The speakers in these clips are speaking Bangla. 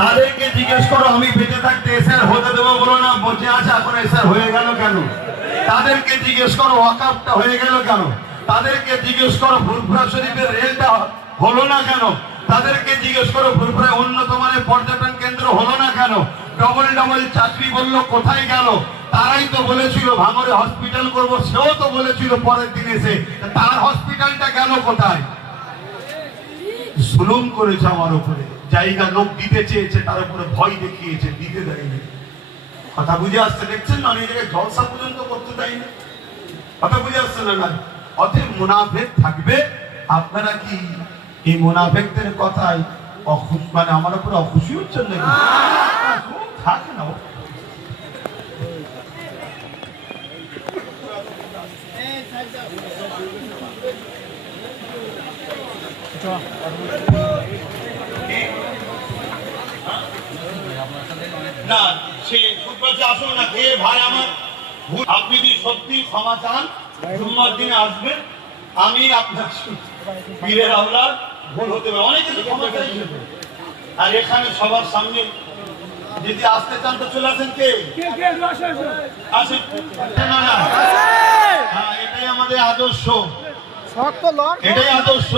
তাদেরকে জিজ্ঞেস করো আমি বেঁচে থাকতে এসআর হতে দেবো বলো না, বসে আছে এখন এসআর হয়ে গেল কেন? তাদেরকে জিজ্ঞেস করো ওয়াকাফটা হয়ে গেল কেন? তাদেরকে জিজ্ঞেস করো ফুরফুরা শরীফের রেলটা হলো না কেন? তাদেরকে জিজ্ঞেস করো ফুরফুরায় উন্নত মানের পর্যটন কেন্দ্র হলো না কেন? ডবল ডবল চাকরি বললো কোথায় গেল? তারাই তো বলেছিল ভাঙড়ে হসপিটাল করব, সেও তো বলেছিল পরের দিন এসে, তার হসপিটালটা গেল কোথায়? জুলুম করেছে আমার উপরে, জায়গা লোক দিতে চেয়েছে, তার উপরে ভয় দেখিয়েছে, দিতে দেয়নি। কথা বুঝে আসছে? দেখছেন না, অনেক জায়গায় জলসা পর্যন্ত করতে দেয়নি। কথা বুঝে আসছে না? না, অতএব মুনাফিক থাকবে। আপনারা কি এই মুনাফিকদের কথায় মানে আমার উপরে অখুশি হচ্ছেন নাকি? থাকে না, না সে আসো না কে ভাই আমার। আপনি যদি সত্যি ক্ষমা চান জুম্মার দিনে আসবেন, আমি আপনার পীরের আওলাদ, ভুল হতে পারে, অনেকে তো ক্ষমা চাইছে। আর এখানে সবার সামনে যদি আসতে চান তো চলে আসেন। কে আসেন? না না, হ্যাঁ এটাই আমাদের আদর্শ, এটাই আদর্শ।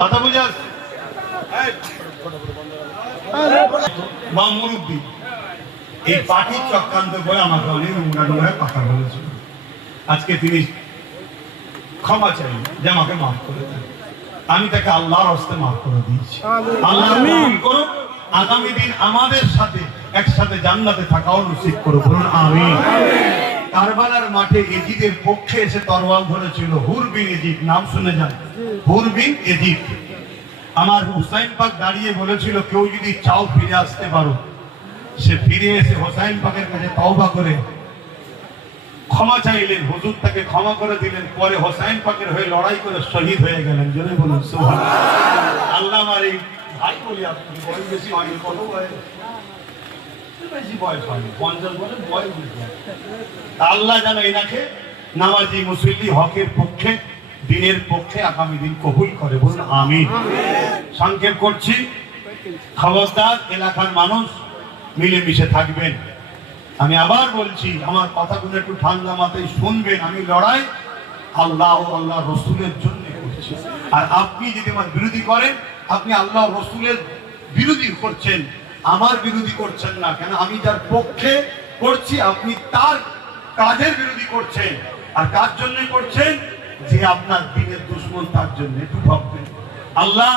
কথা বুঝে আসছে? মা মুরব্বী এই পার্টির চক্রান্ত করে আমাকে অনেক নোংরা কথা বলেছিল। আজকে তিনি ক্ষমা চাই যে আমাকে মাফ করে দেন। আমি তাকে আল্লাহর হস্তে মাফ করে দিয়েছি। আল্লাহ আমিন করুন। আগামী দিন আমাদের সাথে একসাথে জান্নাতে থাকাও নসিব করুন, বলুন আমিন। কারবালার মাঠে এজিদের পক্ষে এসে তরোয়াল ধরেছিল হুর বিন এজিদ, নাম শুনে যান, হুর বিন এজিদ। আমার হুসাইন পাক দাঁড়িয়ে বলেছিল কেউ যদি চাও ফিরে আসতে পারো। সে ফিরে এসে হুসাইন পাকের কাছে তওবা করে ক্ষমা চাইলেন, হুজুর তাকে ক্ষমা করে দিলেন। পরে হুসাইন পাকের হয়ে লড়াই করে শহীদ হয়ে গেলেন। জোরে বলুন সুবহানাল্লাহ। আল্লাহ আমার এই ভাই বলি, আপনি বয়স বেশি হয়নি, কত বয়স? বেশি বয়স হয়নি, 50 বছর বয়স। আল্লাহ যেন এনাকে নামাজি মুসল্লি হকের পক্ষে, দিনের পক্ষে আগামী দিন কবুল করে, বলুন আমিন। সংক্ষেপ করছি, খবরদার এলাকার মানুষ মিলেমিশে থাকবেন। আমি আবার বলছি, আমার কথাগুলো একটু ঠান্ডা মাথায় শুনবেন। আমি লড়াই আল্লাহ ও আল্লাহ রসুলের জন্য করছি। আর আপনি যদি আমার বিরোধী করেন, আপনি আল্লাহ রসুলের বিরোধী করছেন, আমার বিরোধী করছেন না। কেন আমি যার পক্ষে করছি আপনি তার কাজের বিরোধী করছেন। আর কার জন্য করছেন? যে আপনার দিনের দুশ্মন, তার জন্য। একটু ভাববেন। আল্লাহ